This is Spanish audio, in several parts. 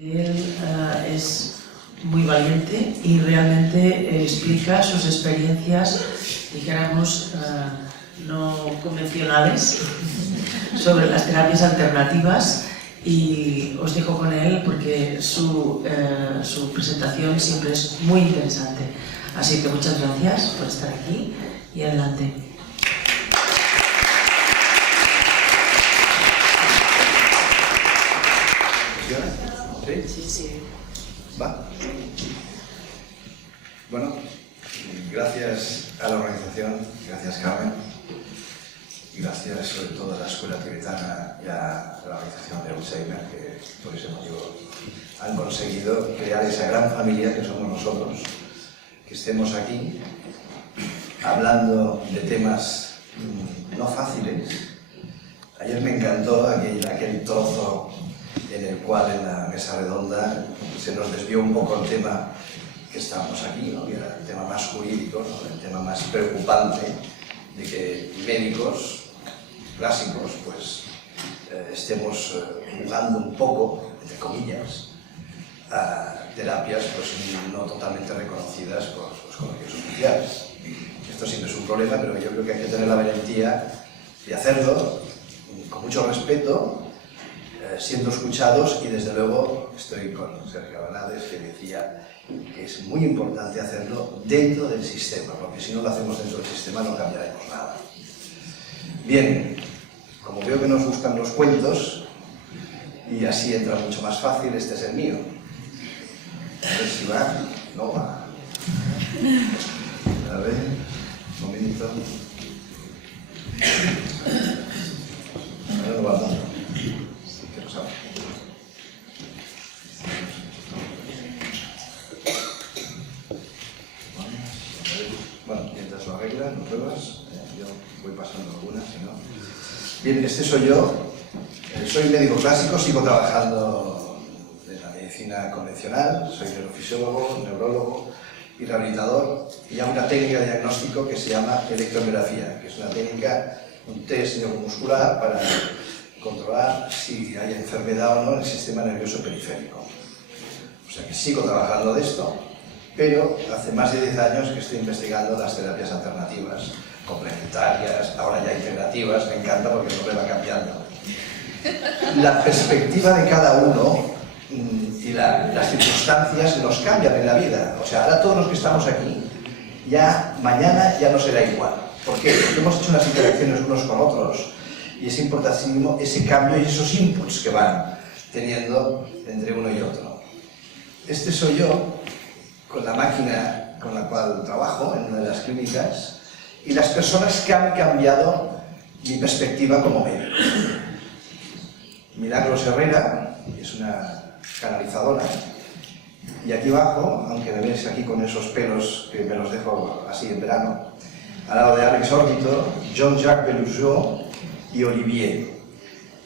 Él es muy valiente y realmente explica sus experiencias, dijéramos, no convencionales sobre las terapias alternativas, y os dejo con él porque su presentación siempre es muy interesante. Así que muchas gracias por estar aquí y adelante. ¿Sí? Sí, sí. ¿Va? Bueno, gracias a la organización, gracias Carmen, y gracias sobre todo a la Escuela Tibetana y a la organización de Alzheimer, que por ese motivo han conseguido crear esa gran familia que somos nosotros, que estemos aquí hablando de temas no fáciles. Ayer me encantó aquel trozo en el cual en la mesa redonda se nos desvió un poco el tema que estábamos aquí, ¿no? Que era el tema más jurídico, ¿no? El tema más preocupante de que médicos clásicos pues estemos jugando un poco, entre comillas, a terapias pues no totalmente reconocidas por los colegios oficiales. Esto siempre es un problema, pero yo creo que hay que tener la valentía de hacerlo con mucho respeto, siendo escuchados, y desde luego estoy con Sergio Abanades, que decía que es muy importante hacerlo dentro del sistema, porque si no lo hacemos dentro del sistema no cambiaremos nada. Bien, como veo que nos gustan los cuentos, y así entra mucho más fácil, este es el mío. A ver si va, no va. A ver, un momentito. Ahora no va dando. ¿Qué pasa? Bueno, mientras lo arreglan, lo pruebas, yo voy pasando algunas, si no. Bien, este soy yo. Soy médico clásico, sigo trabajando en la medicina convencional, soy neurofisiólogo, neurólogo y rehabilitador, y hago una técnica de diagnóstico que se llama electromiografía, que es una técnica, un test neuromuscular para controlar si hay enfermedad o no en el sistema nervioso periférico. O sea que sigo trabajando de esto, pero hace más de 10 años que estoy investigando las terapias alternativas, complementarias, ahora ya integrativas. Me encanta porque el nombre va cambiando. La perspectiva de cada uno y las circunstancias nos cambian en la vida. O sea, ahora todos los que estamos aquí, ya mañana ya no será igual. ¿Por qué? Porque hemos hecho unas interacciones unos con otros y es importantísimo ese cambio y esos inputs que van teniendo entre uno y otro. Este soy yo, con la máquina con la cual trabajo en una de las clínicas, y las personas que han cambiado mi perspectiva como médico. Milagros Herrera, que es una canalizadora, y aquí abajo, aunque me veis aquí con esos pelos que me los dejo así en verano, al lado de Alex Órbito, Jean-Jacques Bellugeot y Olivier.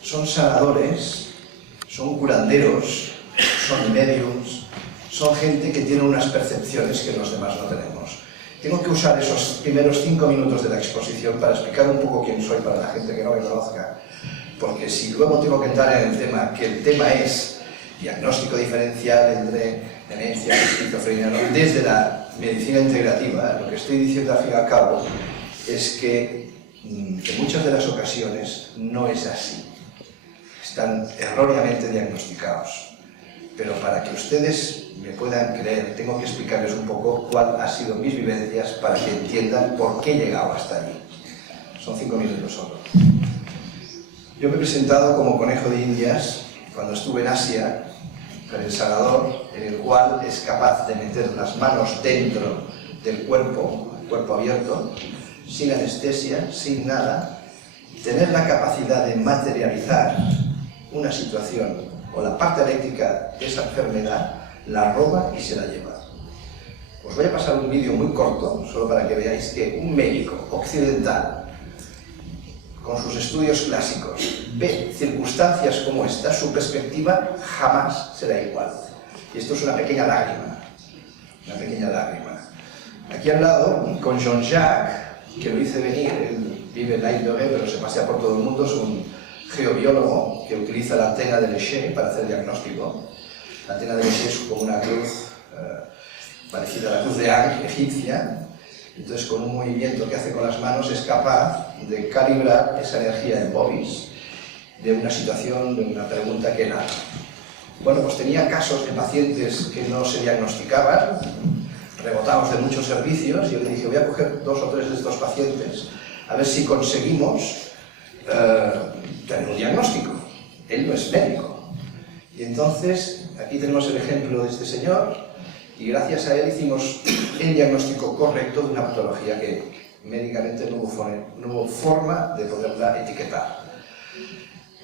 Son sanadores, son curanderos, son mediums, son gente que tiene unas percepciones que los demás no tenemos. Tengo que usar esos primeros 5 minutos de la exposición para explicar un poco quién soy para la gente que no me conozca, porque si luego tengo que entrar en el tema, que el tema es diagnóstico diferencial entre demencia y esquizofrenia, ¿no? Desde la medicina integrativa, lo que estoy diciendo al fin y al cabo es que en muchas de las ocasiones no es así. Están erróneamente diagnosticados. Pero para que ustedes me puedan creer, tengo que explicarles un poco cuál ha sido mis vivencias para que entiendan por qué he llegado hasta allí. Son 5 minutos solo. Yo me he presentado como conejo de Indias cuando estuve en Asia, con el sanador, en el cual es capaz de meter las manos dentro del cuerpo, el cuerpo abierto, sin anestesia, sin nada, tener la capacidad de materializar una situación o la parte eléctrica de esa enfermedad, la roba y se la lleva. Os voy a pasar un vídeo muy corto, solo para que veáis que un médico occidental, con sus estudios clásicos, ve circunstancias como esta, su perspectiva jamás será igual. Y esto es una pequeña lágrima, una pequeña lágrima. Aquí al lado, con Jean-Jacques, que lo hice venir, él vive en la Isle pero se pasea por todo el mundo, es un geobiólogo que utiliza la antena de Leché para hacer diagnóstico. La antena de Moshe es como una cruz parecida a la cruz de Ang, egipcia. Entonces, con un movimiento que hace con las manos, es capaz de calibrar esa energía en bobis de una situación, de una pregunta que él hace. Bueno, pues tenía casos de pacientes que no se diagnosticaban, rebotados de muchos servicios, y yo le dije, voy a coger 2 o 3 de estos pacientes a ver si conseguimos tener un diagnóstico. Él no es médico. Y entonces, aquí tenemos el ejemplo de este señor, y gracias a él hicimos el diagnóstico correcto de una patología que médicamente no hubo forma de poderla etiquetar.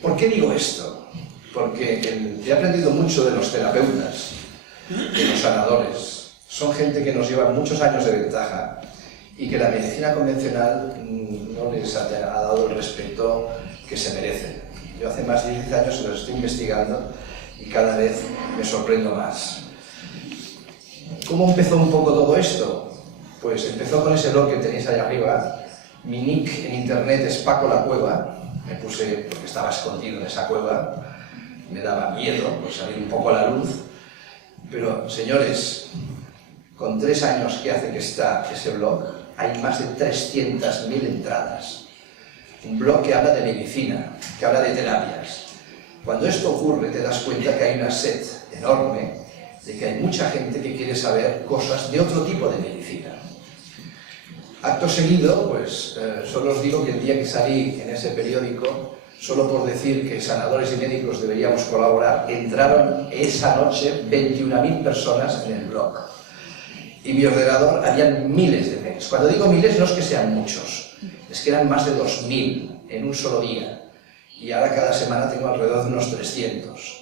¿Por qué digo esto? Porque he aprendido mucho de los terapeutas, de los sanadores. Son gente que nos lleva muchos años de ventaja y que la medicina convencional no les ha dado el respeto que se merecen. Yo hace más de 10 años los estoy investigando y cada vez me sorprendo más. ¿Cómo empezó un poco todo esto? Pues empezó con ese blog que tenéis ahí arriba. Mi nick en internet es Paco la Cueva. Me puse porque estaba escondido en esa cueva. Me daba miedo por salir un poco a la luz. Pero, señores, con 3 años que hace que está ese blog, hay más de 300.000 entradas. Un blog que habla de medicina, que habla de terapias. Cuando esto ocurre, te das cuenta que hay una sed enorme de que hay mucha gente que quiere saber cosas de otro tipo de medicina. Acto seguido, pues solo os digo que el día que salí en ese periódico, solo por decir que sanadores y médicos deberíamos colaborar, entraron esa noche 21.000 personas en el blog. Y mi ordenador habían miles de mails. Cuando digo miles no es que sean muchos, es que eran más de 2.000 en un solo día. Y ahora cada semana tengo alrededor de unos 300.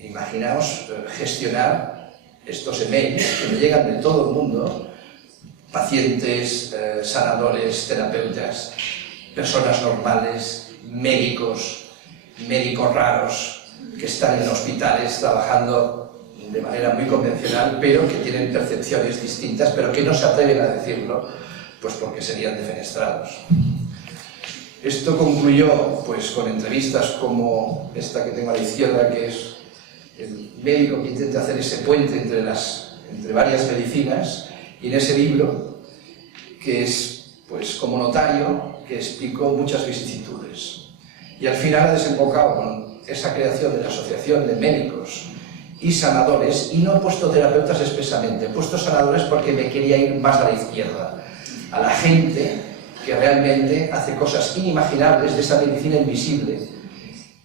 Imaginaos gestionar estos emails que me llegan de todo el mundo, pacientes, sanadores, terapeutas, personas normales, médicos raros que están en hospitales trabajando de manera muy convencional, pero que tienen percepciones distintas, pero que no se atreven a decirlo, pues porque serían defenestrados. Esto concluyó pues con entrevistas como esta que tengo a la izquierda, que es el médico que intenta hacer ese puente entre varias medicinas, y en ese libro, que es pues como notario, que explicó muchas vicisitudes. Y al final ha desembocado con esa creación de la Asociación de Médicos y Sanadores, y no he puesto terapeutas expresamente, he puesto sanadores porque me quería ir más a la izquierda, a la gente que realmente hace cosas inimaginables de esa medicina invisible,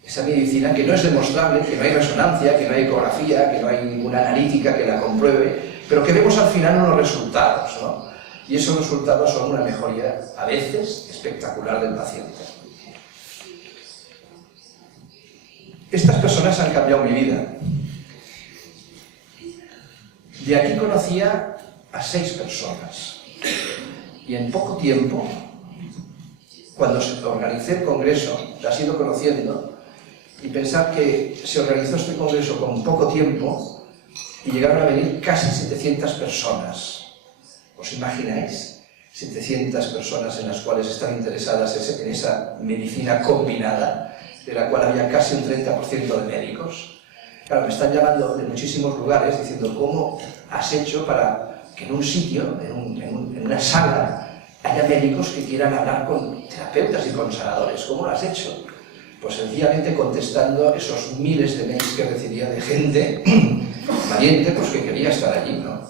esa medicina que no es demostrable, que no hay resonancia, que no hay ecografía, que no hay ninguna analítica que la compruebe, pero que vemos al final unos resultados, ¿no? Y esos resultados son una mejoría, a veces, espectacular del paciente. Estas personas han cambiado mi vida. De aquí conocía a 6 personas. Y en poco tiempo, cuando se organicé el congreso, las he ido conociendo, y pensar que se organizó este congreso con poco tiempo y llegaron a venir casi 700 personas. ¿Os imagináis? 700 personas en las cuales están interesadas en esa medicina combinada, de la cual había casi un 30% de médicos. Claro, me están llamando de muchísimos lugares diciendo cómo has hecho para que en un sitio, en una sala, haya médicos que quieran hablar con terapeutas y con sanadores. ¿Cómo lo has hecho? Pues sencillamente contestando esos miles de mails que recibía de gente valiente, pues que quería estar allí, ¿no?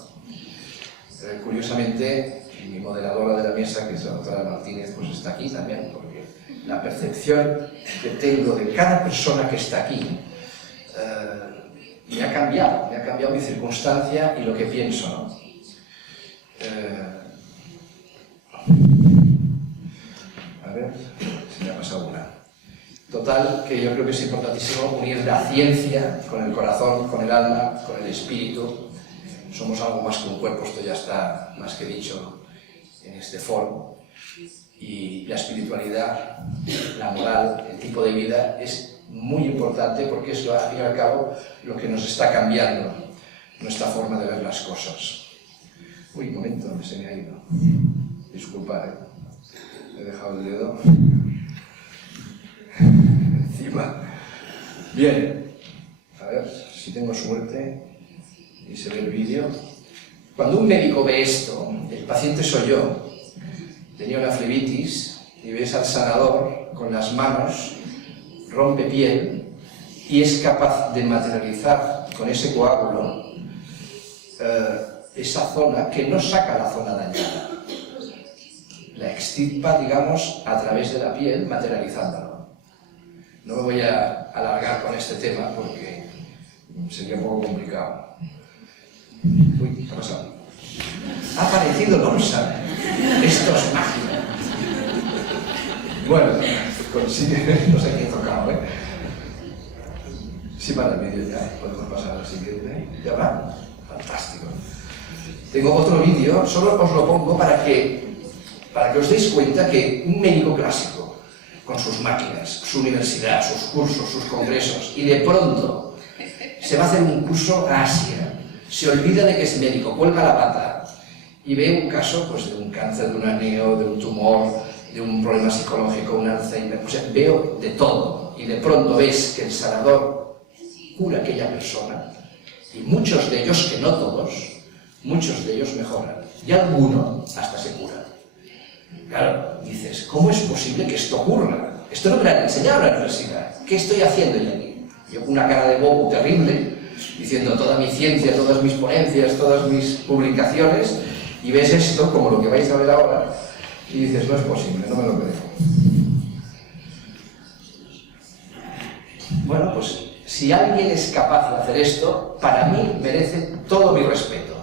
Curiosamente, mi moderadora de la mesa, que es la doctora Martínez, pues está aquí también, porque la percepción que tengo de cada persona que está aquí me ha cambiado mi circunstancia y lo que pienso, ¿no? A ver, se me ha pasado una. Total, que yo creo que es importantísimo unir la ciencia con el corazón, con el alma, con el espíritu. Somos algo más que un cuerpo, esto ya está más que dicho en este foro. Y la espiritualidad, la moral, el tipo de vida es muy importante porque es, al fin y al cabo, lo que nos está cambiando nuestra forma de ver las cosas. Uy, un momento, se me ha ido. Disculpad, he dejado el dedo encima. Bien, a ver si tengo suerte y se ve el vídeo. Cuando un médico ve esto, el paciente soy yo, tenía una flebitis, y ves al sanador con las manos, rompe piel y es capaz de materializar con ese coágulo esa zona que no saca la zona dañada. La extirpa, digamos, a través de la piel, materializándolo. No me voy a alargar con este tema porque sería un poco complicado. Uy, ¿qué ha pasado? Ha aparecido Lomsa. Esto es magia. Bueno, consigue, no sé quién ha tocado, ¿eh? Sí, para el vídeo ya, podemos pasar al siguiente. ¿Ya va? Fantástico. Tengo otro vídeo, solo os lo pongo para que os deis cuenta que un médico clásico, con sus máquinas, su universidad, sus cursos, sus congresos, y de pronto se va a hacer un curso a Asia, se olvida de que es médico, cuelga la bata y ve un caso pues, de un cáncer, de un aneo, de un tumor, de un problema psicológico, un Alzheimer, o sea, veo de todo, y de pronto ves que el sanador cura a aquella persona, y muchos de ellos, que no todos, muchos de ellos mejoran, y alguno hasta se cura. Claro, dices, ¿cómo es posible que esto ocurra? Esto no me lo han enseñado en la universidad. ¿Qué estoy haciendo yo aquí? Yo con una cara de bobo terrible, diciendo toda mi ciencia, todas mis ponencias, todas mis publicaciones, y ves esto, como lo que vais a ver ahora, y dices, no es posible, no me lo creo. Bueno, pues si alguien es capaz de hacer esto, para mí merece todo mi respeto.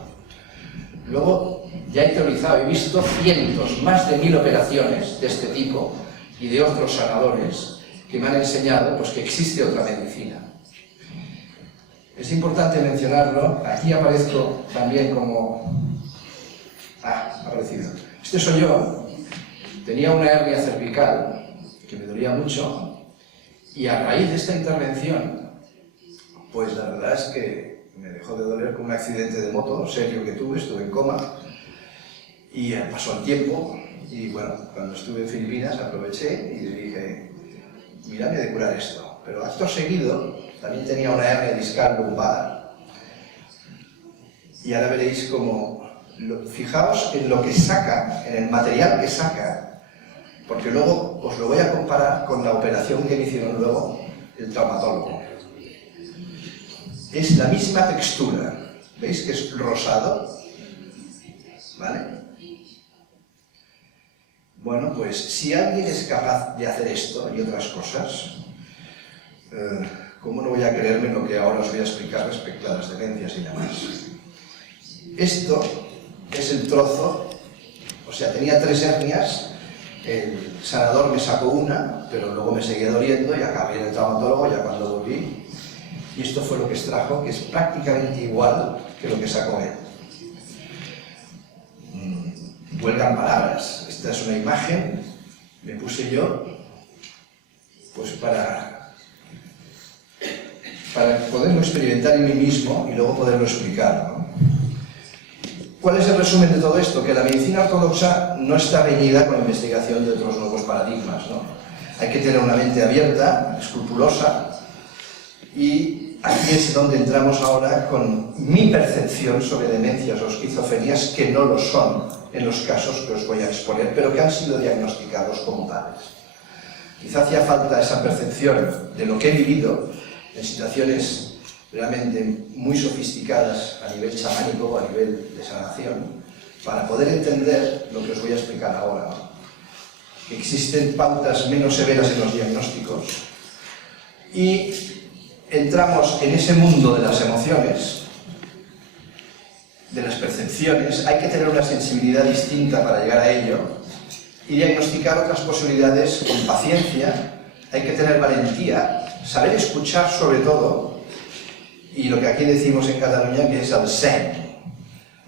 Luego, ya he teorizado, he visto cientos, más de 1000 operaciones de este tipo y de otros sanadores que me han enseñado pues, que existe otra medicina. Es importante mencionarlo, aquí aparezco también como... ha aparecido. Este soy yo, tenía una hernia cervical que me dolía mucho y a raíz de esta intervención, pues la verdad es que me dejó de doler con un accidente de moto serio que tuve, estuve en coma y pasó el tiempo y bueno, cuando estuve en Filipinas aproveché y le dije, mírame de curar esto, pero acto seguido también tenía una hernia discal lumbar y ahora veréis como, fijaos en lo que saca, en el material que saca, porque luego os lo voy a comparar con la operación que me hicieron luego el traumatólogo. Es la misma textura, ¿veis que es rosado? ¿Vale? Bueno, pues si alguien es capaz de hacer esto y otras cosas, ¿cómo no voy a creerme lo que ahora os voy a explicar respecto a las demencias y demás? Esto es el trozo, o sea, tenía 3 hernias, el sanador me sacó una, pero luego me seguía doliendo y acabé en el traumatólogo ya cuando volví. Y esto fue lo que extrajo, que es prácticamente igual que lo que sacó él. Huelgan palabras. Esta es una imagen, me puse yo, pues para poderlo experimentar en mí mismo y luego poderlo explicar, ¿no? ¿Cuál es el resumen de todo esto? Que la medicina ortodoxa no está reñida con la investigación de otros nuevos paradigmas, ¿no? Hay que tener una mente abierta, escrupulosa, y aquí es donde entramos ahora con mi percepción sobre demencias o esquizofrenias, que no lo son en los casos que os voy a exponer, pero que han sido diagnosticados como tales. Quizá hacía falta esa percepción de lo que he vivido en situaciones realmente muy sofisticadas a nivel chamánico o a nivel de sanación, para poder entender lo que os voy a explicar ahora, ¿no? Que existen pautas menos severas en los diagnósticos y entramos en ese mundo de las emociones, de las percepciones. Hay que tener una sensibilidad distinta para llegar a ello y diagnosticar otras posibilidades con paciencia. Hay que tener valentía, saber escuchar sobre todo, y lo que aquí decimos en Cataluña, que es el sen,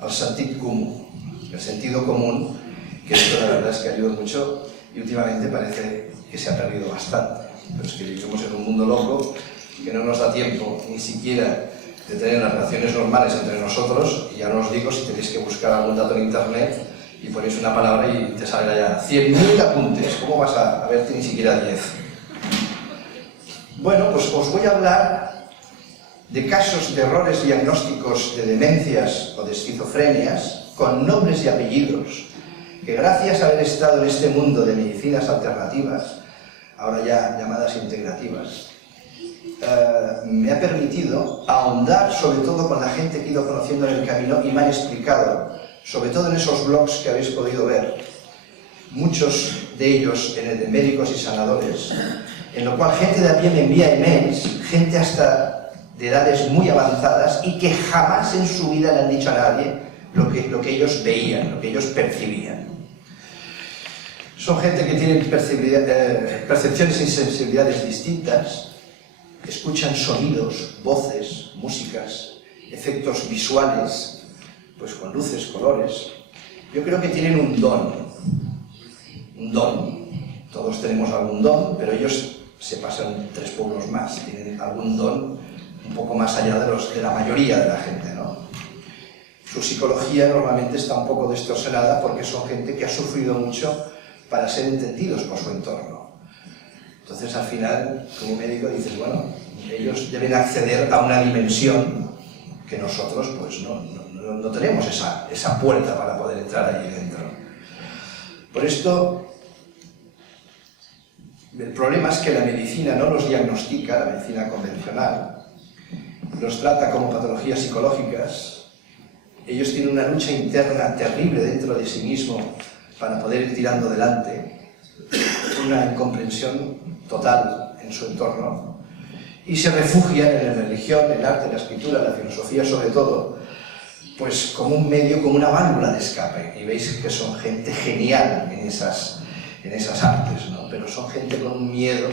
el sentit comú, el sentido común, que esto la verdad es que ayuda mucho y últimamente parece que se ha perdido bastante. Pero es que vivimos en un mundo loco que no nos da tiempo ni siquiera de tener las relaciones normales entre nosotros, y ya no os digo si tenéis que buscar algún dato en internet y ponéis una palabra y te sale ya 100.000 apuntes. ¿Cómo vas a verte ni siquiera 10? Bueno, pues os voy a hablar de casos de errores diagnósticos de demencias o de esquizofrenias con nombres y apellidos, que gracias a haber estado en este mundo de medicinas alternativas, ahora ya llamadas integrativas, me ha permitido ahondar sobre todo con la gente que he ido conociendo en el camino y me han explicado, sobre todo en esos blogs que habéis podido ver, muchos de ellos en el de médicos y sanadores, en lo cual gente de a pie me envía emails, gente hasta de edades muy avanzadas y que jamás en su vida le han dicho a nadie lo que ellos veían, lo que ellos percibían. Son gente que tienen percepciones y sensibilidades distintas, escuchan sonidos, voces, músicas, efectos visuales, pues con luces, colores. Yo creo que tienen un don. Todos tenemos algún don, pero ellos se pasan 3 pueblos más, tienen algún don un poco más allá de la mayoría de la gente, ¿no? Su psicología normalmente está un poco distorsionada porque son gente que ha sufrido mucho para ser entendidos por su entorno. Entonces, al final, como médico dices, bueno, ellos deben acceder a una dimensión que nosotros, pues, no tenemos esa puerta para poder entrar allí dentro. Por esto, el problema es que la medicina no los diagnostica, la medicina convencional, los trata como patologías psicológicas. Ellos tienen una lucha interna terrible dentro de sí mismo para poder ir tirando adelante, una incomprensión total en su entorno, y se refugian en la religión, el arte, la escritura, la filosofía sobre todo, pues como un medio, como una válvula de escape. Y veis que son gente genial en esas artes, ¿no? Pero son gente con un miedo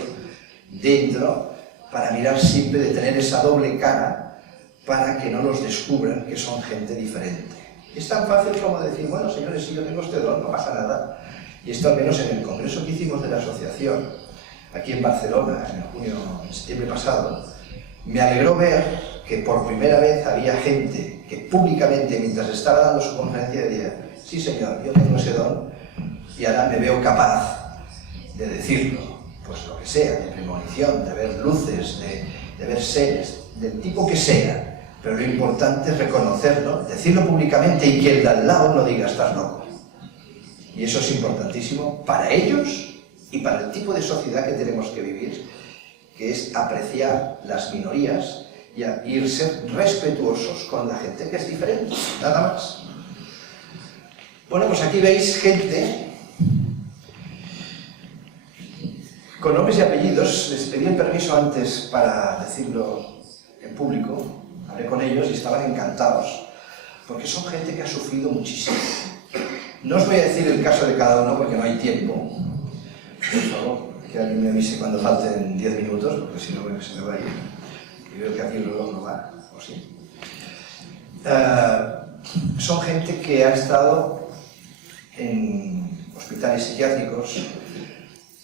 dentro para mirar siempre, de tener esa doble cara para que no los descubran que son gente diferente. Es tan fácil como decir, bueno, señores, si yo tengo este don, no pasa nada. Y esto al menos en el congreso que hicimos de la asociación, aquí en Barcelona, en septiembre pasado, me alegró ver que por primera vez había gente que públicamente, mientras estaba dando su conferencia, decía, sí señor, yo tengo ese don y ahora me veo capaz de decirlo, pues lo que sea, de premonición, de ver luces, de ver seres, del tipo que sea. Pero lo importante es reconocerlo, decirlo públicamente y que el de al lado no diga, estás loco. Y eso es importantísimo para ellos y para el tipo de sociedad que tenemos que vivir, que es apreciar las minorías y ser respetuosos con la gente que es diferente, nada más. Bueno, pues aquí veis gente con nombres y apellidos. Les pedí el permiso antes para decirlo en público. Hablé con ellos y estaban encantados, porque son gente que ha sufrido muchísimo. No os voy a decir el caso de cada uno porque no hay tiempo. Por favor, que alguien me avise cuando falten 10 minutos, porque si no se me va a ir. Y veo que aquí el reloj no va, ¿o sí? Son gente que ha estado en hospitales psiquiátricos.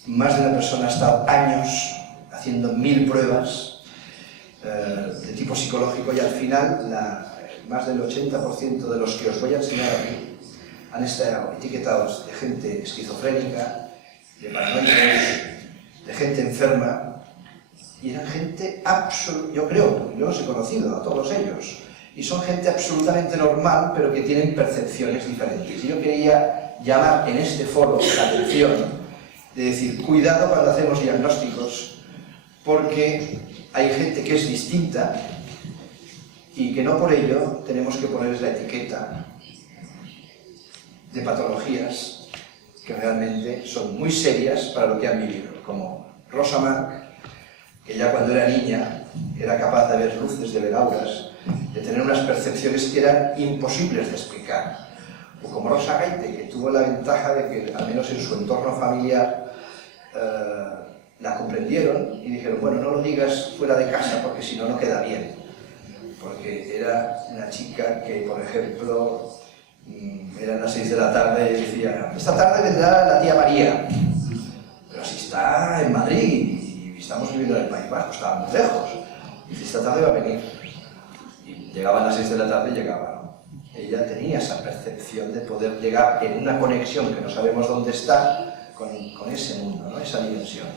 Más de una persona ha estado años haciendo 1000 pruebas de tipo psicológico y al final más del 80% de los que os voy a enseñar aquí han estado etiquetados de gente esquizofrénica, de paranoicos, de gente enferma, y eran gente yo creo, yo los he conocido a todos ellos, y son gente absolutamente normal, pero que tienen percepciones diferentes. Y yo quería llamar en este foro la atención de decir, cuidado cuando hacemos diagnósticos, porque hay gente que es distinta y que no por ello tenemos que ponerles la etiqueta de patologías que realmente son muy serias para lo que han vivido, como Rosa Mark, que ya cuando era niña era capaz de ver luces, de ver auras, de tener unas percepciones que eran imposibles de explicar, o como Rosa Gaite, que tuvo la ventaja de que, al menos en su entorno familiar, la comprendieron y dijeron, bueno, no lo digas fuera de casa porque si no, no queda bien. Porque era una chica que, por ejemplo, eran las 6 de la tarde y decía, esta tarde vendrá la tía María, pero si está en Madrid y estamos viviendo en el País Vasco, estaba muy lejos, y dice, esta tarde va a venir. Y llegaban las 6 de la tarde y llegaba, ¿no? Ella tenía esa percepción de poder llegar en una conexión que no sabemos dónde está con ese mundo, ¿no? Esa dimensión.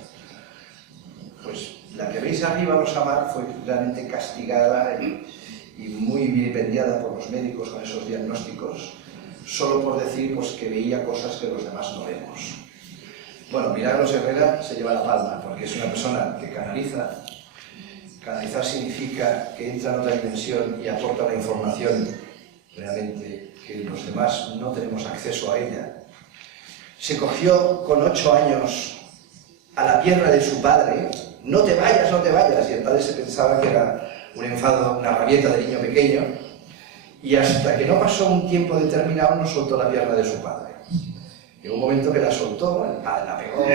Pues la que veis veis arriba, Rosamar fue realmente castigada y muy vilipendiada por los médicos con esos diagnósticos, solo por decir pues, que veía cosas que los demás no vemos. Bueno, Milagros Herrera se lleva la palma, porque es una persona que canaliza. Canalizar significa que entra en otra dimensión y aporta una información realmente que los demás no tenemos acceso a ella. Se cogió con 8 años a la pierna de su padre, no te vayas, y el padre se pensaba que era un enfado, una rabieta de niño pequeño, y hasta que no pasó un tiempo determinado no soltó la pierna de su padre. En un momento que la soltó, el padre la pegó,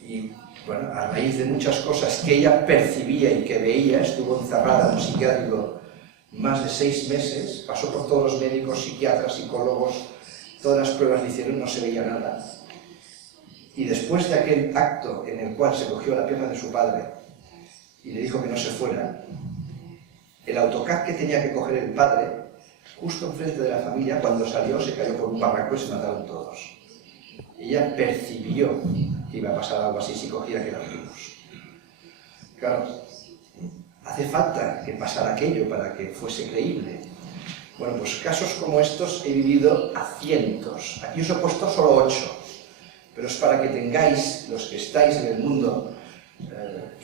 y bueno, a raíz de muchas cosas que ella percibía y que veía, estuvo encerrada en un psiquiátrico más de 6 meses, pasó por todos los médicos, psiquiatras, psicólogos, todas las pruebas le hicieron, no se veía nada. Y después de aquel acto en el cual se cogió la pierna de su padre y le dijo que no se fuera, el autocar que tenía que coger el padre, justo enfrente de la familia, cuando salió se cayó por un barranco y se mataron todos. Ella percibió que iba a pasar algo así si cogía aquel autobús. Claro, hace falta que pasara aquello para que fuese creíble. Bueno, pues casos como estos he vivido a cientos. Aquí os he puesto solo 8, pero es para que tengáis, los que estáis en el mundo,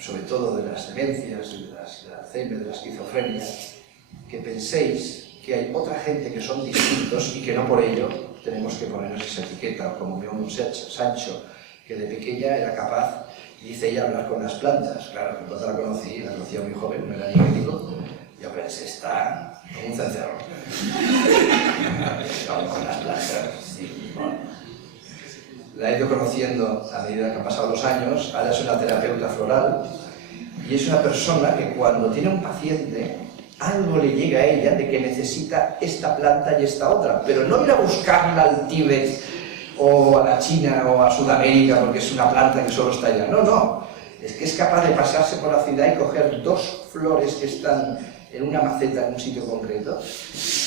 sobre todo de las demencias, del Alzheimer, de la esquizofrenia, que penséis que hay otra gente que son distintos y que no por ello tenemos que ponernos esa etiqueta, o como León Sancho, que de pequeña era capaz, dice ella, hablar con las plantas. Claro, cuando la conocía muy joven, no era ni médico, yo pensé, está como un cencerro. Con las plantas, sí, bueno. La he ido conociendo a medida que han pasado los años, ahora es una terapeuta floral, y es una persona que cuando tiene un paciente, algo le llega a ella de que necesita esta planta y esta otra, pero no ir a buscarla al Tíbet, o a la China, o a Sudamérica, porque es una planta que solo está allá. No, no, es que es capaz de pasarse por la ciudad y coger 2 flores que están en una maceta en un sitio concreto,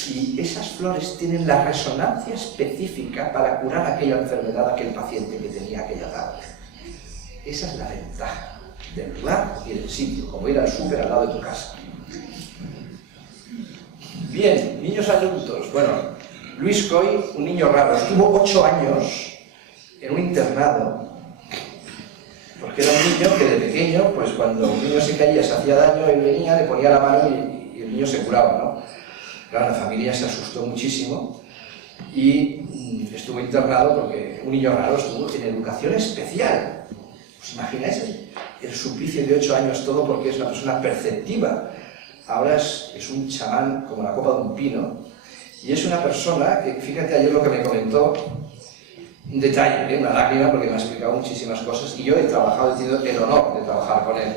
y esas flores tienen la resonancia específica para curar aquella enfermedad, aquel paciente que tenía aquella tarde. Esa es la ventaja del lugar y del sitio, como ir al súper al lado de tu casa. Bien, niños adultos. Bueno, Luis Coy, un niño raro, estuvo 8 años en un internado, porque era un niño que de pequeño, pues cuando un niño se caía, se hacía daño, él venía, le ponía la mano y el niño se curaba, ¿no? Claro, la familia se asustó muchísimo y estuvo internado porque un niño raro estuvo en educación especial. ¿Os imagináis el suplicio de 8 años todo porque es una persona perceptiva? Ahora es un chamán como la copa de un pino, y es una persona que, fíjate ayer lo que me comentó, un detalle, una lágrima, porque me ha explicado muchísimas cosas, y yo he trabajado, he tenido el honor de trabajar con él.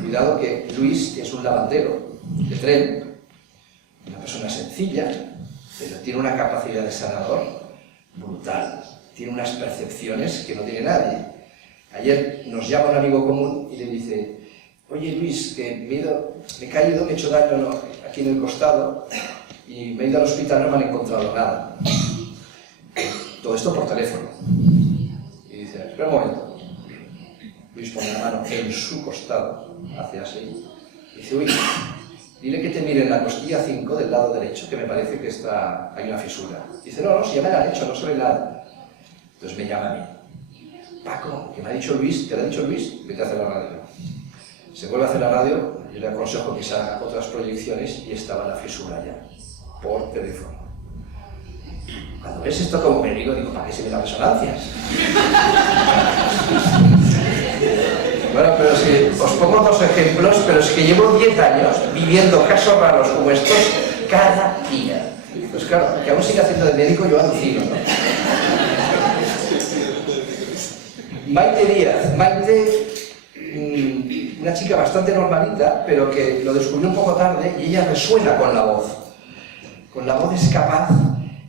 Cuidado que Luis es un lavandero de tren, una persona sencilla, pero tiene una capacidad de sanador brutal, tiene unas percepciones que no tiene nadie. Ayer nos llama un amigo común y le dice: oye Luis, que me he caído, me he hecho daño aquí en el costado y me he ido al hospital, no me han encontrado nada. Todo esto por teléfono. Y dice: espera un momento. Luis pone la mano en su costado, hace así, y dice: uy, dile que te mire en la costilla 5 del lado derecho, que me parece que hay una fisura. Dice: no, si ya me la han hecho, no se ve nada. Entonces me llama a mí: Paco, que me ha dicho Luis, ¿te lo ha dicho Luis? Vete a hacer la radio. Se vuelve a hacer la radio, yo le aconsejo que se haga otras proyecciones y estaba la fisura ya, por teléfono. Cuando ves esto como me digo, ¿para qué sirven las resonancias? Bueno, pero es que os pongo 2 ejemplos, pero es que llevo 10 años viviendo casos raros como estos cada día. Pues claro, que aún sigue haciendo de médico, yo alucino, ¿no? Maite Díaz. Maite, una chica bastante normalita, pero que lo descubrió un poco tarde, y ella resuena con la voz. Con la voz es capaz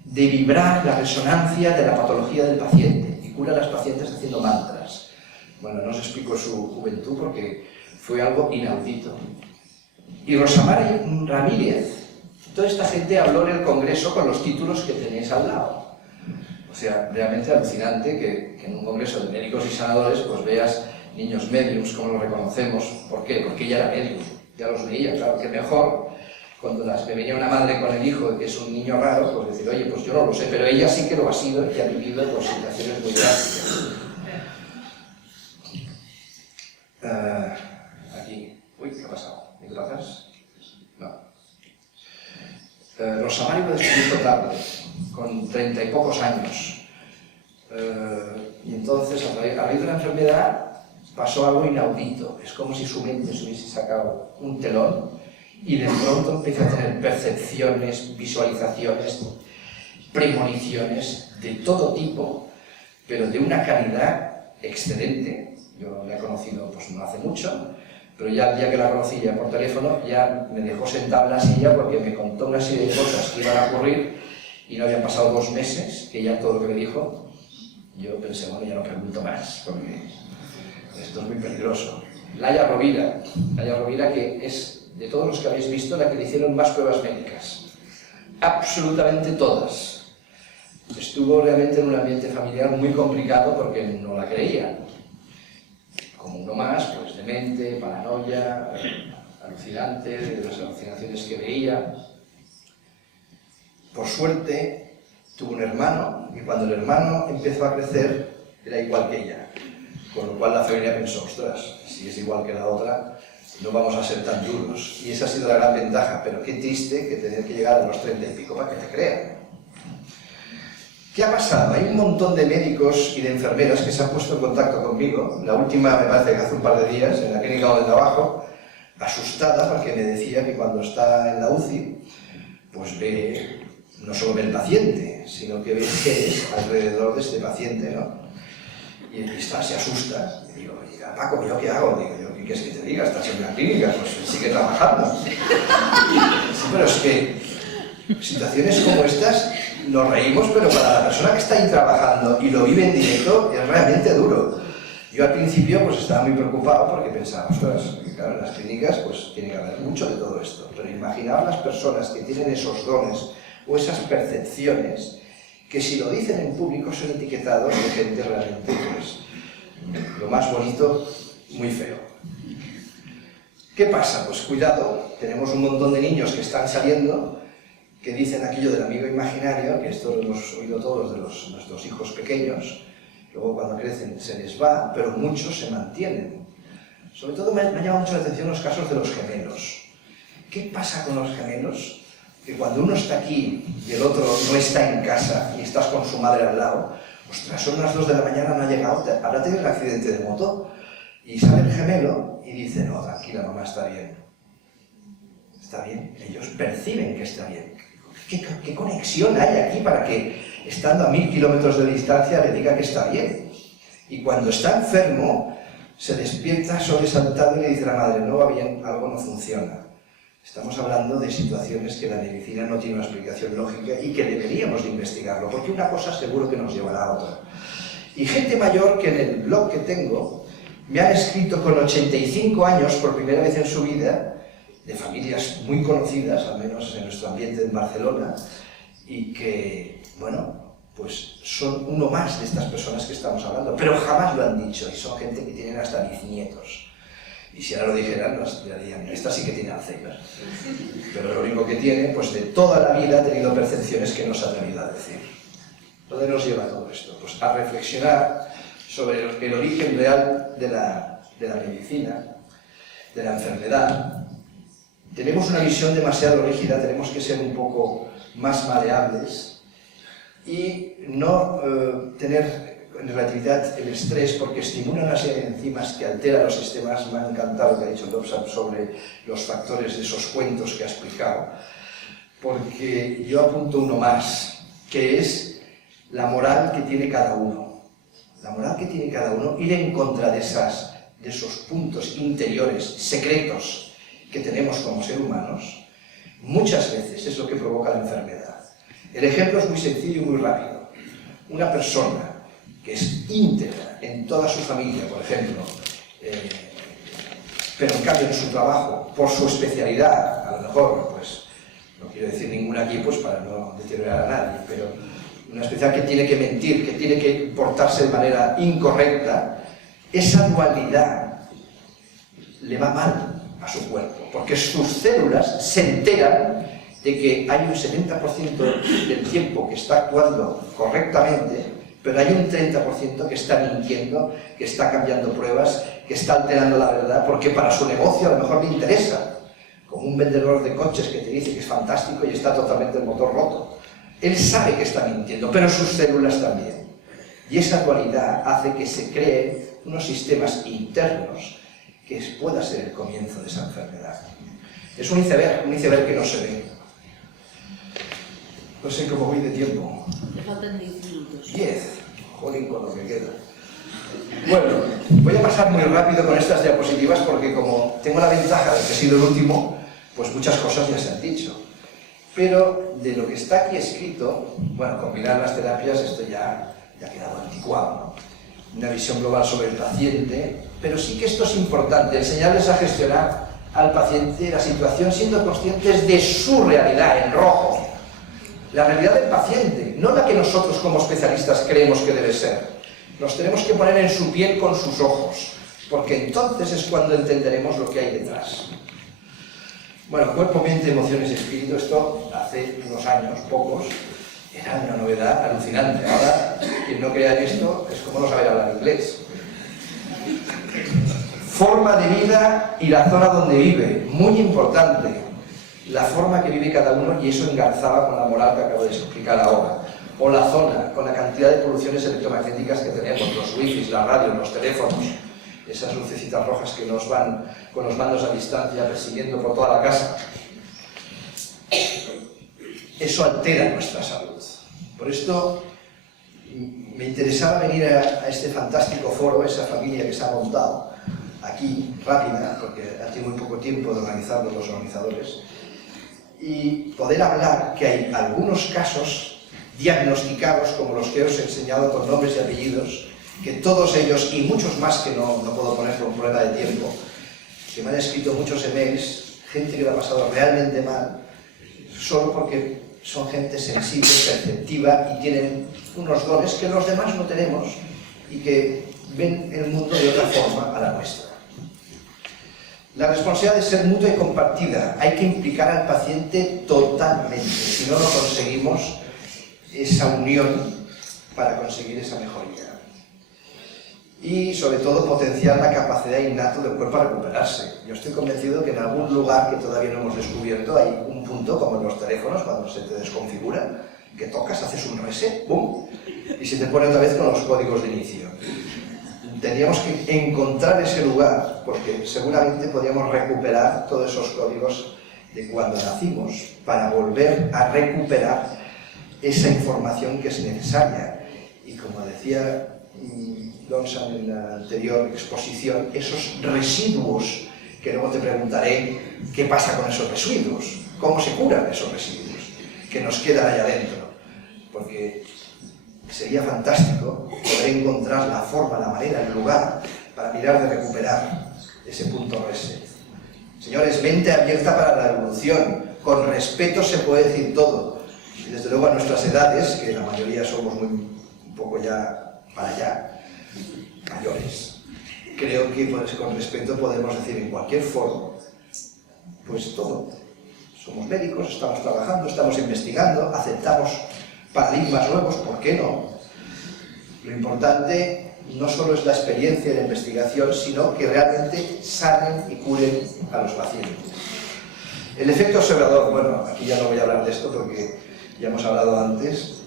de vibrar la resonancia de la patología del paciente y cura a las pacientes haciendo mantras. Bueno, no os explico su juventud porque fue algo inaudito. Y Rosamar Ramírez, toda esta gente habló en el congreso con los títulos que tenéis al lado. O sea, realmente alucinante que en un congreso de médicos y sanadores pues veas niños mediums, como los reconocemos. ¿Por qué? Porque ella era medium, ya los veía, claro, que mejor cuando me venía una madre con el hijo que es un niño raro, pues decir, oye, pues yo no lo sé, pero ella sí que lo ha sido y que ha vivido por situaciones muy drásticas. Aquí, uy, ¿qué ha pasado? ¿Me pasas? No. Rosa Mari lo descubrió tarde, con 30 y pocos años. Y entonces, a raíz de la enfermedad, pasó algo inaudito. Es como si su mente se hubiese sacado un telón y de pronto empieza a tener percepciones, visualizaciones, premoniciones de todo tipo, pero de una calidad excelente. Yo la he conocido pues no hace mucho, pero ya el día que la conocí ya por teléfono, ya me dejó sentado en la silla porque me contó una serie de cosas que iban a ocurrir y no habían pasado 2 meses, que ya todo lo que me dijo, yo pensé, bueno, ya no pregunto más, porque esto es muy peligroso. Laia Rovira, que es, de todos los que habéis visto, la que le hicieron más pruebas médicas. Absolutamente todas. Estuvo realmente en un ambiente familiar muy complicado porque no la creía. Como uno más, pues demente, paranoia, alucinante, de las alucinaciones que veía. Por suerte, tuvo un hermano, y cuando el hermano empezó a crecer, era igual que ella. Con lo cual la familia pensó, ostras, si es igual que la otra, no vamos a ser tan duros. Y esa ha sido la gran ventaja, pero qué triste que tener que llegar a los 30 y pico para que te crean. ¿Qué ha pasado? Hay un montón de médicos y de enfermeras que se han puesto en contacto conmigo. La última me parece que hace un par de días, en la clínica donde trabajo, asustada porque me decía que cuando está en la UCI, pues ve, no solo ve el paciente, sino que ve seres alrededor de este paciente, ¿no? Y se asusta. Y digo, Paco, ¿yo qué hago? Digo, ¿qué quieres que te diga? Estás en una clínica, pues sigue trabajando. Sí, pero es que situaciones como estas nos reímos, pero para la persona que está ahí trabajando y lo vive en directo es realmente duro. Yo al principio pues estaba muy preocupado porque pensaba, ostras, que claro, en las clínicas pues tiene que haber mucho de todo esto. Pero imaginaos las personas que tienen esos dones o esas percepciones que si lo dicen en público son etiquetados de gente realmente, pues, lo más bonito, muy feo. ¿Qué pasa? Pues cuidado, tenemos un montón de niños que están saliendo, que dicen aquello del amigo imaginario, que esto lo hemos oído todos de nuestros hijos pequeños, luego cuando crecen se les va, pero muchos se mantienen. Sobre todo me ha llamado mucho la atención los casos de los gemelos. ¿Qué pasa con los gemelos? Que cuando uno está aquí y el otro no está en casa y estás con su madre al lado, ostras, son las 2 de la mañana, no ha llegado, habrá tenido un accidente de moto, y sale el gemelo y dice, no, tranquila, mamá, está bien. Está bien, ellos perciben que está bien. ¿Qué conexión hay aquí para que, estando a 1000 kilómetros de distancia, le diga que está bien? Y cuando está enfermo, se despierta sobresaltado y le dice a la madre, no va bien, algo no funciona. Estamos hablando de situaciones que la medicina no tiene una explicación lógica y que deberíamos de investigarlo, porque una cosa seguro que nos llevará a otra. Y gente mayor que en el blog que tengo me han escrito con 85 años por primera vez en su vida, de familias muy conocidas, al menos en nuestro ambiente en Barcelona, y que, bueno, pues son uno más de estas personas que estamos hablando, pero jamás lo han dicho, y son gente que tienen hasta bisnietos. Y si ahora lo dijeran, nos dirían, esta sí que tiene Alzheimer. Pero lo único que tiene, pues de toda la vida ha tenido percepciones que no se ha atrevido a decir. ¿Dónde nos lleva todo esto? Pues a reflexionar sobre el origen real de la medicina, de la enfermedad. Tenemos una visión demasiado rígida, tenemos que ser un poco más maleables y no tener en relatividad el estrés, porque estimula una serie de enzimas que alteran los sistemas. Me ha encantado lo que ha dicho Dobson sobre los factores de esos cuentos que ha explicado, porque yo apunto uno más, que es la moral que tiene cada uno. La moral que tiene cada uno, ir en contra de esos puntos interiores, secretos, que tenemos como seres humanos, muchas veces es lo que provoca la enfermedad. El ejemplo es muy sencillo y muy rápido. Una persona que es íntegra en toda su familia, por ejemplo, pero en cambio en su trabajo, por su especialidad, a lo mejor, pues, no quiero decir ninguna aquí, pues para no deteriorar a nadie, pero una especialidad que tiene que mentir, que tiene que portarse de manera incorrecta, esa dualidad le va mal a su cuerpo, porque sus células se enteran de que hay un 70% del tiempo que está actuando correctamente, pero hay un 30% que está mintiendo, que está cambiando pruebas, que está alterando la verdad, porque para su negocio a lo mejor le interesa, como un vendedor de coches que te dice que es fantástico y está totalmente el motor roto. Él sabe que está mintiendo, pero sus células también. Y esa dualidad hace que se creen unos sistemas internos que pueda ser el comienzo de esa enfermedad. Es un iceberg que no se ve. No sé cómo voy de tiempo. Le faltan 10 minutos. 10. Jolín con lo que queda. Bueno, voy a pasar muy rápido con estas diapositivas porque como tengo la ventaja de que he sido el último, pues muchas cosas ya se han dicho. Pero de lo que está aquí escrito, bueno, combinar las terapias, esto ya ha quedado anticuado, ¿no? Una visión global sobre el paciente, pero sí que esto es importante, enseñarles a gestionar al paciente la situación siendo conscientes de su realidad, en rojo. La realidad del paciente, no la que nosotros como especialistas creemos que debe ser. Nos tenemos que poner en su piel con sus ojos, porque entonces es cuando entenderemos lo que hay detrás. Bueno, cuerpo, mente, emociones y espíritu, esto hace unos años, pocos, era una novedad alucinante. Ahora, quien no crea en esto es como no saber hablar inglés. Forma de vida y la zona donde vive, muy importante. La forma que vive cada uno, y eso engarzaba con la moral que acabo de explicar ahora. O la zona, con la cantidad de poluciones electromagnéticas que tenemos, los wifis, la radio, los teléfonos, esas lucecitas rojas que nos van con los mandos a distancia persiguiendo por toda la casa. Eso altera nuestra salud. Por esto me interesaba venir a este fantástico foro, esa familia que se ha montado aquí, rápida, porque hace muy poco tiempo de organizarlo los organizadores, y poder hablar que hay algunos casos diagnosticados, como los que os he enseñado con nombres y apellidos, que todos ellos, y muchos más que no puedo poner por un problema de tiempo, que me han escrito muchos emails, gente que lo ha pasado realmente mal, solo porque son gente sensible, perceptiva y tienen unos dones que los demás no tenemos y que ven el mundo de otra forma a la nuestra. La responsabilidad de ser mutua y compartida. Hay que implicar al paciente totalmente. Si no conseguimos esa unión para conseguir esa mejoría. Y sobre todo potenciar la capacidad innata del cuerpo a recuperarse. Yo estoy convencido que en algún lugar que todavía no hemos descubierto hay un punto, como en los teléfonos, cuando se te desconfigura, que tocas, haces un reset, ¡pum! Y se te pone otra vez con los códigos de inicio. Teníamos que encontrar ese lugar, porque seguramente podríamos recuperar todos esos códigos de cuando nacimos, para volver a recuperar esa información que es necesaria. Y como decía Longsan en la anterior exposición, esos residuos, que luego te preguntaré qué pasa con esos residuos, cómo se curan esos residuos que nos quedan allá adentro, porque sería fantástico poder encontrar la forma, la manera, el lugar para mirar de recuperar ese punto reset. Señores, mente abierta para la evolución, con respeto se puede decir todo, y desde luego a nuestras edades, que la mayoría somos un poco ya para allá, mayores. Creo que pues, con respeto podemos decir en cualquier foro, pues todo. Somos médicos, estamos trabajando, estamos investigando, aceptamos paradigmas nuevos, ¿por qué no? Lo importante no solo es la experiencia y la investigación, sino que realmente sanen y curen a los pacientes. El efecto observador, bueno, aquí ya no voy a hablar de esto porque ya hemos hablado antes,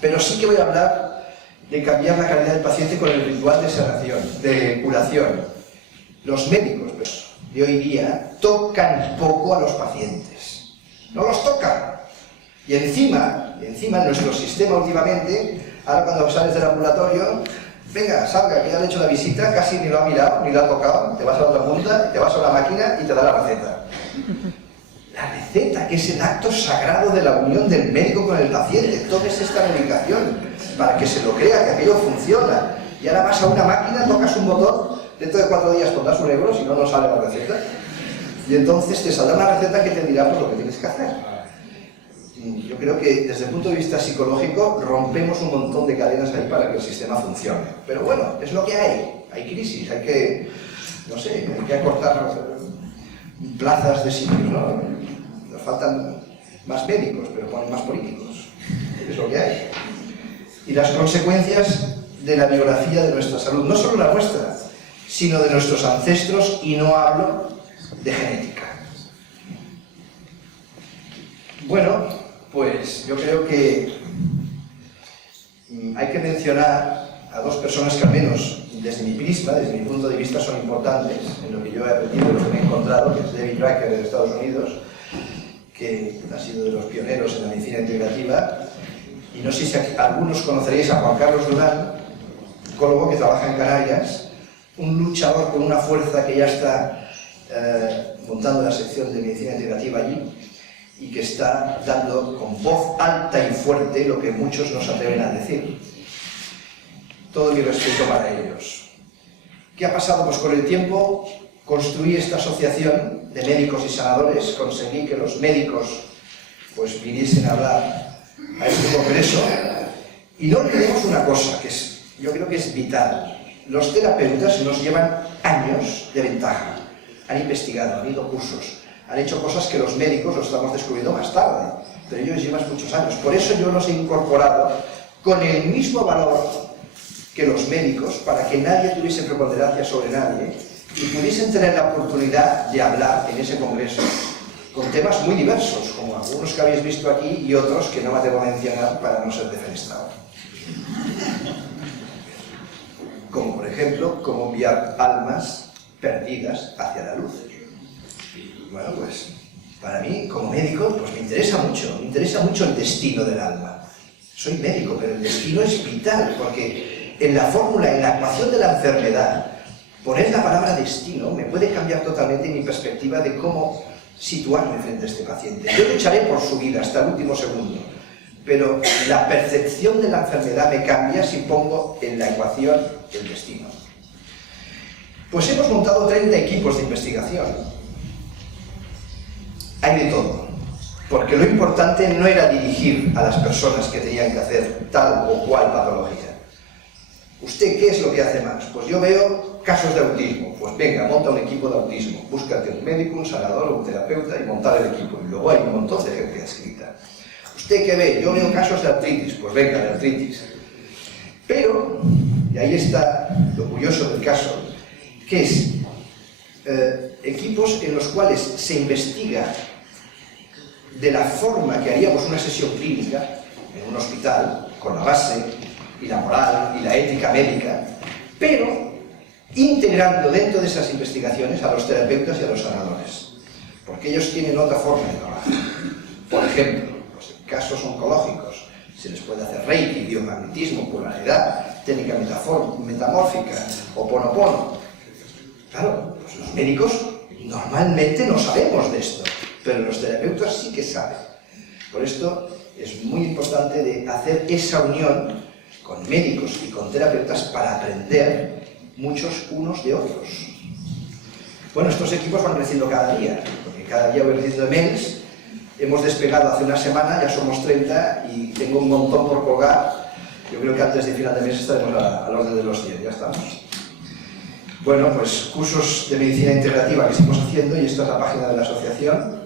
pero sí que voy a hablar de cambiar la calidad del paciente con el ritual de sanación, de curación. Los médicos pues, de hoy día tocan poco a los pacientes. No los tocan. Y encima en nuestro sistema últimamente, ahora cuando sales del ambulatorio, venga, salga, que ya le he hecho la visita, casi ni lo ha mirado, ni lo ha tocado, te vas a la otra punta, te vas a la máquina y te da la receta. La receta, que es el acto sagrado de la unión del médico con el paciente, tomes esta medicación para que se lo crea, que aquello funciona. Y ahora vas a una máquina, tocas un botón, dentro de 4 días pondrás €1, si no, no sale la receta. Y entonces te saldrá una receta que te dirá pues, lo que tienes que hacer. yo creo que desde el punto de vista psicológico rompemos un montón de cadenas ahí para que el sistema funcione. Pero bueno, es lo que hay crisis, hay que, no sé, hay que acortar plazas de sitios, ¿no? Nos faltan más médicos, pero ponen más políticos, es lo que hay. Y las consecuencias de la biografía de nuestra salud, no solo la nuestra, sino de nuestros ancestros, y no hablo de genética. Bueno, pues yo creo que hay que mencionar a dos personas que al menos desde mi prisma, desde mi punto de vista, son importantes en lo que yo he aprendido, lo que me he encontrado, que es David Drucker de Estados Unidos, que ha sido de los pioneros en la medicina integrativa, y no sé si algunos conoceréis a Juan Carlos Durán, psicólogo que trabaja en Canarias, un luchador con una fuerza que ya está montando la sección de medicina integrativa allí, y que está dando con voz alta y fuerte lo que muchos no se atreven a decir. Todo mi respeto para ellos. ¿Qué ha pasado? Pues con el tiempo construí esta asociación de médicos y sanadores, conseguí que los médicos pues viniesen a hablar a este congreso, y no olvidemos una cosa que yo creo que es vital. Los terapeutas nos llevan años de ventaja, han investigado, han ido a cursos, han hecho cosas que los médicos lo estamos descubriendo más tarde, pero ellos llevan muchos años. Por eso yo los he incorporado con el mismo valor que los médicos, para que nadie tuviese preponderancia sobre nadie y pudiesen tener la oportunidad de hablar en ese congreso con temas muy diversos, como algunos que habéis visto aquí y otros que no me atrevo a mencionar para no ser defenestrado. Como por ejemplo, cómo enviar almas perdidas hacia la luz. Bueno, pues para mí, como médico, pues me interesa mucho el destino del alma. Soy médico, pero el destino es vital, porque en la fórmula, en la ecuación de la enfermedad, poner la palabra destino me puede cambiar totalmente mi perspectiva de cómo situarme frente a este paciente. Yo lucharé por su vida hasta el último segundo, pero la percepción de la enfermedad me cambia si pongo en la ecuación el destino. Pues hemos montado 30 equipos de investigación. Hay de todo, porque lo importante no era dirigir a las personas que tenían que hacer tal o cual patología. ¿Usted qué es lo que hace más? Pues yo veo casos de autismo. Pues venga, monta un equipo de autismo. Búscate un médico, un sanador, un terapeuta y montar el equipo. Y luego hay un montón de gente escrita. ¿Usted qué ve? Yo veo casos de artritis. Pues venga, de artritis. Pero, y ahí está lo curioso del caso, que es equipos en los cuales se investiga de la forma que haríamos una sesión clínica en un hospital, con la base y la moral y la ética médica, pero integrando dentro de esas investigaciones a los terapeutas y a los sanadores, porque ellos tienen otra forma de trabajar. Por ejemplo, pues en casos oncológicos se les puede hacer reiki, biomagnetismo, polaridad, técnica metamórfica, Ho'oponopono. Claro, pues los médicos normalmente no sabemos de esto, pero los terapeutas sí que saben. Por esto es muy importante de hacer esa unión con médicos y con terapeutas para aprender muchos unos de otros. Bueno, estos equipos van creciendo cada día, porque cada día voy creciendo de mails. Hemos despegado hace una semana, ya somos 30 y tengo un montón por colgar. Yo creo que antes de final de mes estaremos al orden de los 10, ya estamos. Bueno, pues cursos de medicina integrativa que seguimos haciendo, y esta es la página de la asociación.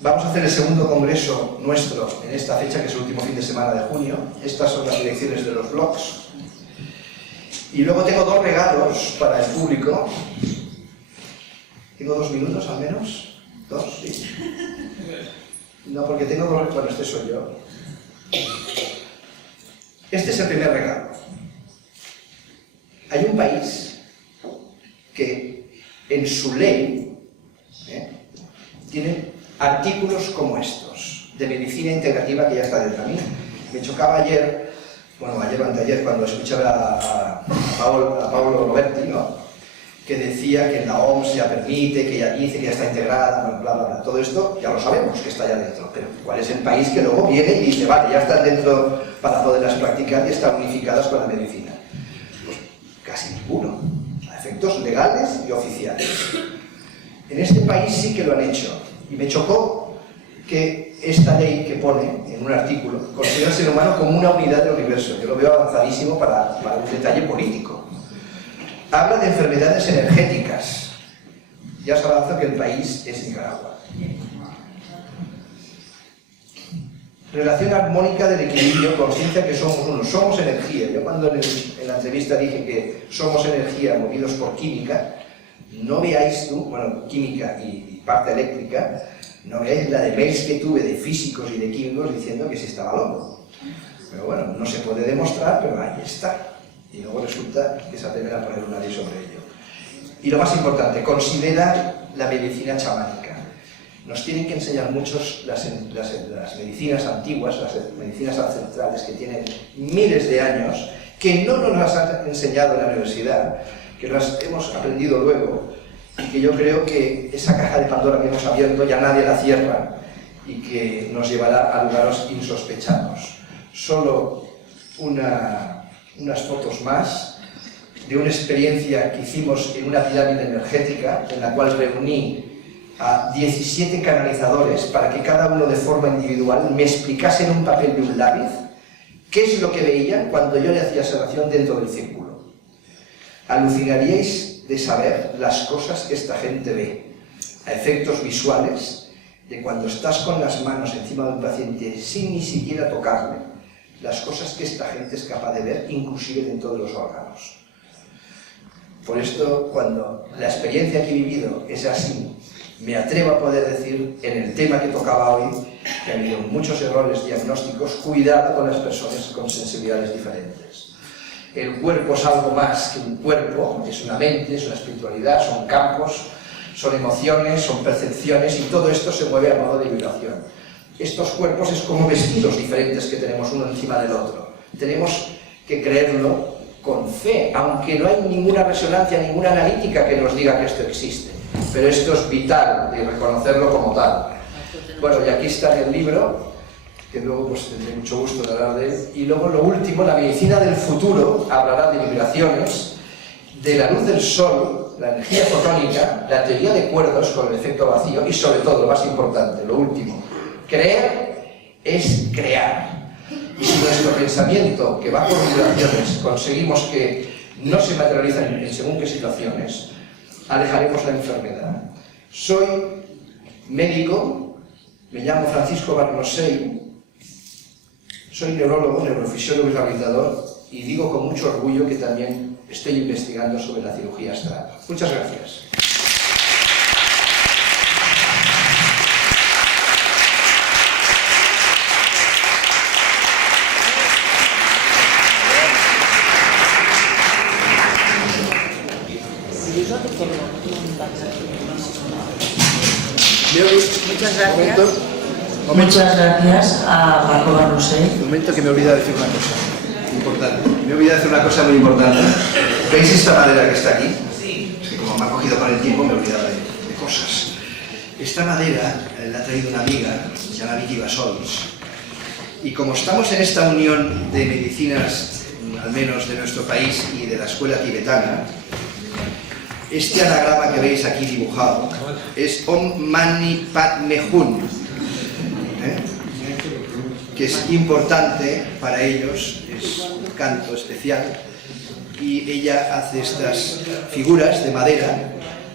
Vamos a hacer el segundo congreso nuestro en esta fecha, que es el último fin de semana de junio. Estas son las direcciones de los blogs. Y luego tengo dos regalos para el público. ¿Tengo 2 minutos al menos? ¿2? Sí. No, porque tengo dos... Bueno, este soy yo. Este es el primer regalo. Hay un país que en su ley tiene artículos como estos, de medicina integrativa, que ya está dentro de mí. Me chocaba ayer, bueno, ayer o anteayer, cuando escuchaba a Paolo Roberti, ¿no?, que decía que en la OMS ya permite, que ya dice que ya está integrada, bla, bla, bla. Todo esto ya lo sabemos que está ya dentro, pero ¿cuál es el país que luego viene y dice, vale, ya están dentro para poderlas practicar y están unificadas con la medicina? Pues casi ninguno, a efectos legales y oficiales. En este país sí que lo han hecho, y me chocó que esta ley que pone en un artículo considera al ser humano como una unidad del universo. Yo lo veo avanzadísimo para un detalle político. Habla de enfermedades energéticas. Ya os avanzo que el país es Nicaragua. Relación armónica del equilibrio, conciencia que somos uno, somos energía. Yo cuando en la entrevista dije que somos energía movidos por química, no veáis tú, bueno, química y parte eléctrica, no veáis la de mails que tuve de físicos y de químicos diciendo que se estaba loco. Pero bueno, no se puede demostrar, pero ahí está. Y luego resulta que se atreven a poner una ley sobre ello. Y lo más importante, considera la medicina chamánica. Nos tienen que enseñar muchos las medicinas antiguas, las medicinas ancestrales que tienen miles de años, que no nos las han enseñado en la universidad, que las hemos aprendido luego, y que yo creo que esa caja de Pandora que hemos abierto ya nadie la cierra y que nos llevará a lugares insospechados. Solo unas fotos más de una experiencia que hicimos en una pirámide energética en la cual reuní a 17 canalizadores para que cada uno de forma individual me explicase en un papel de un lápiz qué es lo que veían cuando yo le hacía sanación dentro del círculo. Alucinaríais de saber las cosas que esta gente ve, a efectos visuales de cuando estás con las manos encima de un paciente sin ni siquiera tocarle, las cosas que esta gente es capaz de ver, inclusive dentro de los órganos. Por esto, cuando la experiencia que he vivido es así, me atrevo a poder decir, en el tema que tocaba hoy, que ha habido muchos errores diagnósticos, cuidado con las personas con sensibilidades diferentes. El cuerpo es algo más que un cuerpo, es una mente, es una espiritualidad, son campos, son emociones, son percepciones, y todo esto se mueve a modo de vibración. Estos cuerpos es como vestidos diferentes que tenemos uno encima del otro. Tenemos que creerlo con fe, aunque no hay ninguna resonancia, ninguna analítica que nos diga que esto existe. Pero esto es vital y reconocerlo como tal. Bueno, y aquí está el libro, que luego pues tendré mucho gusto de hablar de él. Y luego lo último, la medicina del futuro, hablará de vibraciones, de la luz del sol, la energía fotónica, la teoría de cuerdos con el efecto vacío y sobre todo, lo más importante, lo último, creer es crear. Y si nuestro pensamiento, que va por vibraciones, conseguimos que no se materializan en según qué situaciones, alejaremos la enfermedad. Soy médico, me llamo Francisco Barnosei, soy neurólogo, neurofisiólogo y rehabilitador, y digo con mucho orgullo que también estoy investigando sobre la cirugía astral. Muchas gracias. Muchas gracias. Muchas gracias a Paco Barnosei. Un momento que me he olvidado de decir una cosa importante. Me he olvidado de decir una cosa muy importante. ¿Veis esta madera que está aquí? Sí. Es que como me ha cogido con el tiempo me he olvidado de cosas. Esta madera la ha traído una amiga, se llama Vicky Basols. Y como estamos en esta unión de medicinas, al menos de nuestro país y de la escuela tibetana, este anagrama que veis aquí dibujado es Om Mani Padme Hum, que es importante para ellos, es un canto especial, y ella hace estas figuras de madera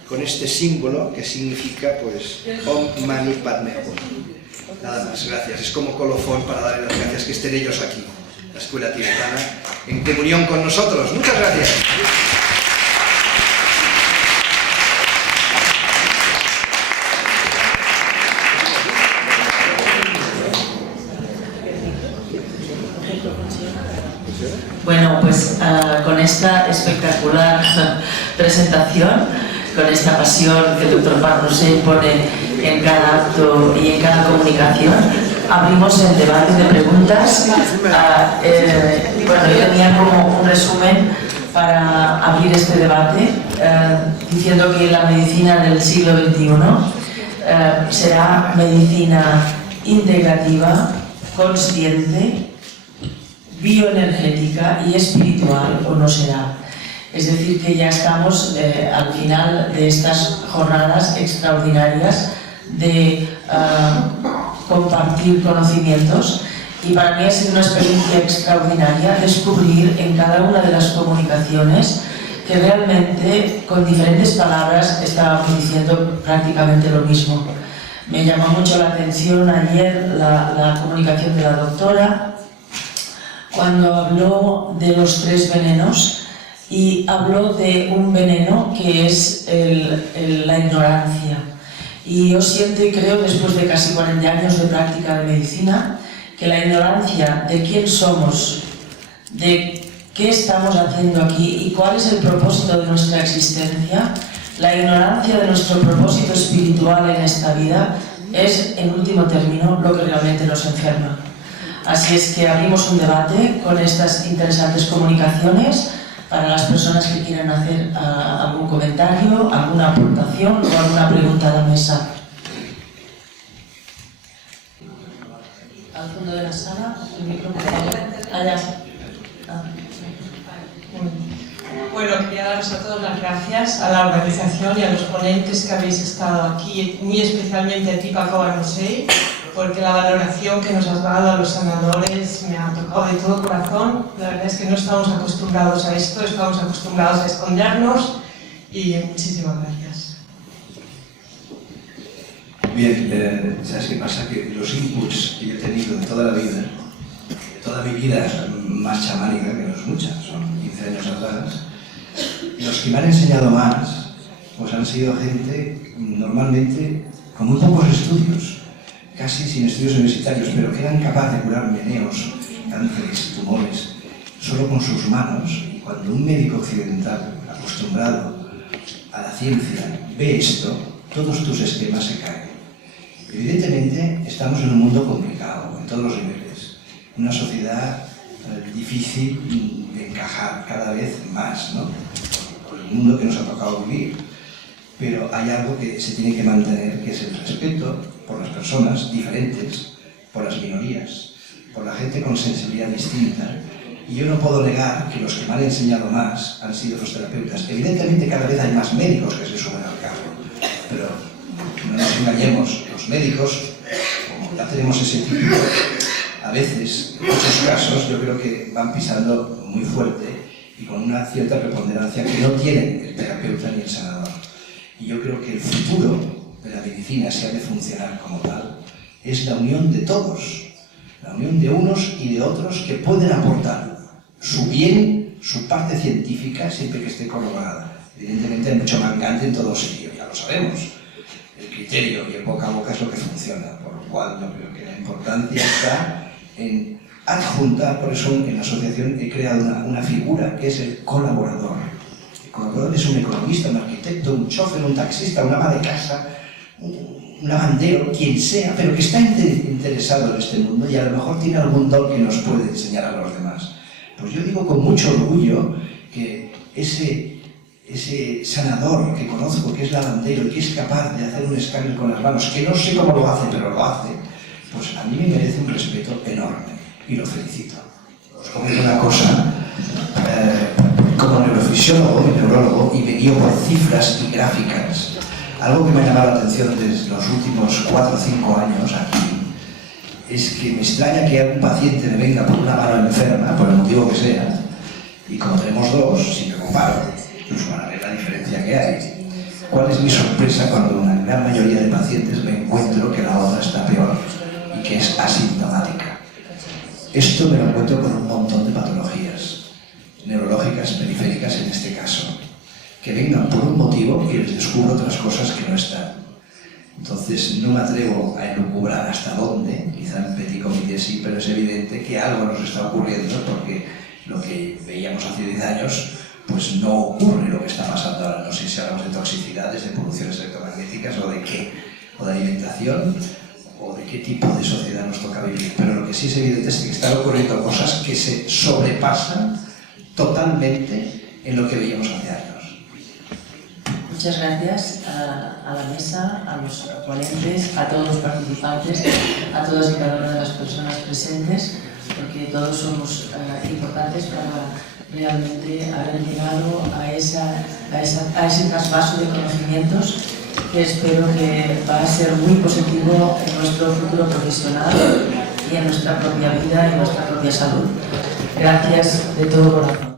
con este símbolo que significa pues Om Mani Padme Hum. Nada más, gracias. Es como colofón para darle las gracias que estén ellos aquí, la escuela tibetana, en comunión con nosotros. Muchas gracias. Bueno, pues con esta espectacular presentación, con esta pasión que el doctor Barnosei pone en cada acto y en cada comunicación, abrimos el debate de preguntas. Bueno, yo tenía como un resumen para abrir este debate, diciendo que la medicina del siglo XXI será medicina integrativa, consciente, bioenergética y espiritual, o no será. Es decir, que ya estamos al final de estas jornadas extraordinarias de compartir conocimientos y para mí ha sido una experiencia extraordinaria descubrir en cada una de las comunicaciones que realmente con diferentes palabras estábamos diciendo prácticamente lo mismo. Me llamó mucho la atención ayer la comunicación de la doctora cuando habló de los 3 venenos y habló de un veneno que es la ignorancia. Y yo siento y creo, después de casi 40 años de práctica de medicina, que la ignorancia de quién somos, de qué estamos haciendo aquí y cuál es el propósito de nuestra existencia, la ignorancia de nuestro propósito espiritual en esta vida es, en último término, lo que realmente nos enferma. Así es que abrimos un debate con estas interesantes comunicaciones para las personas que quieran hacer algún comentario, alguna aportación o alguna pregunta a la mesa. Al fondo de la sala, el micrófono. Allá. Bueno, quería daros a todos las gracias a la organización y a los ponentes que habéis estado aquí, muy especialmente a ti, Paco Barnosei, porque la valoración que nos has dado a los sanadores me ha tocado de todo corazón. La verdad es que no estamos acostumbrados a esto, estamos acostumbrados a escondernos y muchísimas gracias. Bien, ¿sabes qué pasa? Que los inputs que yo he tenido de toda la vida, de toda mi vida más chamánica, que no es mucha, son 15 años atrás, los que me han enseñado más, pues han sido gente normalmente con muy pocos estudios, casi sin estudios universitarios, pero que eran capaces de curar meneos, cánceres, tumores, solo con sus manos. Y cuando un médico occidental, acostumbrado a la ciencia, ve esto, todos tus esquemas se caen. Evidentemente, estamos en un mundo complicado, en todos los niveles. Una sociedad difícil de encajar cada vez más, ¿no? Por el mundo que nos ha tocado vivir. Pero hay algo que se tiene que mantener, que es el respeto por las personas diferentes, por las minorías, por la gente con sensibilidad distinta. Y yo no puedo negar que los que me han enseñado más han sido los terapeutas. Evidentemente cada vez hay más médicos que se suben al carro, pero no nos engañemos, los médicos, como ya tenemos ese título, a veces, en muchos casos, yo creo que van pisando muy fuerte y con una cierta preponderancia que no tienen el terapeuta ni el sanador. Y yo creo que el futuro de la medicina, si ha de funcionar como tal, es la unión de todos, la unión de unos y de otros que pueden aportar su bien, su parte científica, siempre que esté corroborada. Evidentemente hay mucho mangante en todo sitio, ya lo sabemos. El criterio y el boca a boca es lo que funciona, por lo cual yo creo que la importancia está en adjuntar. Por eso en la asociación he creado una figura que es el colaborador. El colaborador es un economista, un arquitecto, un chofer, un taxista, un ama de casa, un lavandero, quien sea, pero que está interesado en este mundo y a lo mejor tiene algún don que nos puede enseñar a los demás. Pues yo digo con mucho orgullo que ese sanador que conozco, que es lavandero y que es capaz de hacer un escáner con las manos, que no sé cómo lo hace, pero lo hace, pues a mí me merece un respeto enorme y lo felicito. Os comento una cosa, como neurofisiólogo y neurólogo, y me guío por cifras y gráficas, algo que me ha llamado la atención desde los últimos 4 o 5 años aquí, es que me extraña que algún paciente me venga por una mano enferma, por el motivo que sea, y como tenemos dos, si me comparo, pues van a ver la diferencia que hay. ¿Cuál es mi sorpresa cuando en la gran mayoría de pacientes me encuentro que la otra está peor y que es asintomática? Esto me lo encuentro con un montón de patologías neurológicas periféricas en este caso, que vengan por un motivo y les descubro otras cosas que no están. Entonces no me atrevo a elucubrar hasta dónde, quizá en petit comité sí, pero es evidente que algo nos está ocurriendo porque lo que veíamos hace 10 años pues no ocurre lo que está pasando ahora. No sé si hablamos de toxicidades, de poluciones electromagnéticas o de qué, o de alimentación, o de qué tipo de sociedad nos toca vivir. Pero lo que sí es evidente es que están ocurriendo cosas que se sobrepasan totalmente en lo que veíamos hace años. Muchas gracias a la mesa, a los ponentes, a todos los participantes, a todas y cada una de las personas presentes, porque todos somos importantes para realmente haber llegado a ese traspaso de conocimientos que espero que va a ser muy positivo en nuestro futuro profesional y en nuestra propia vida y en nuestra propia salud. Gracias de todo corazón.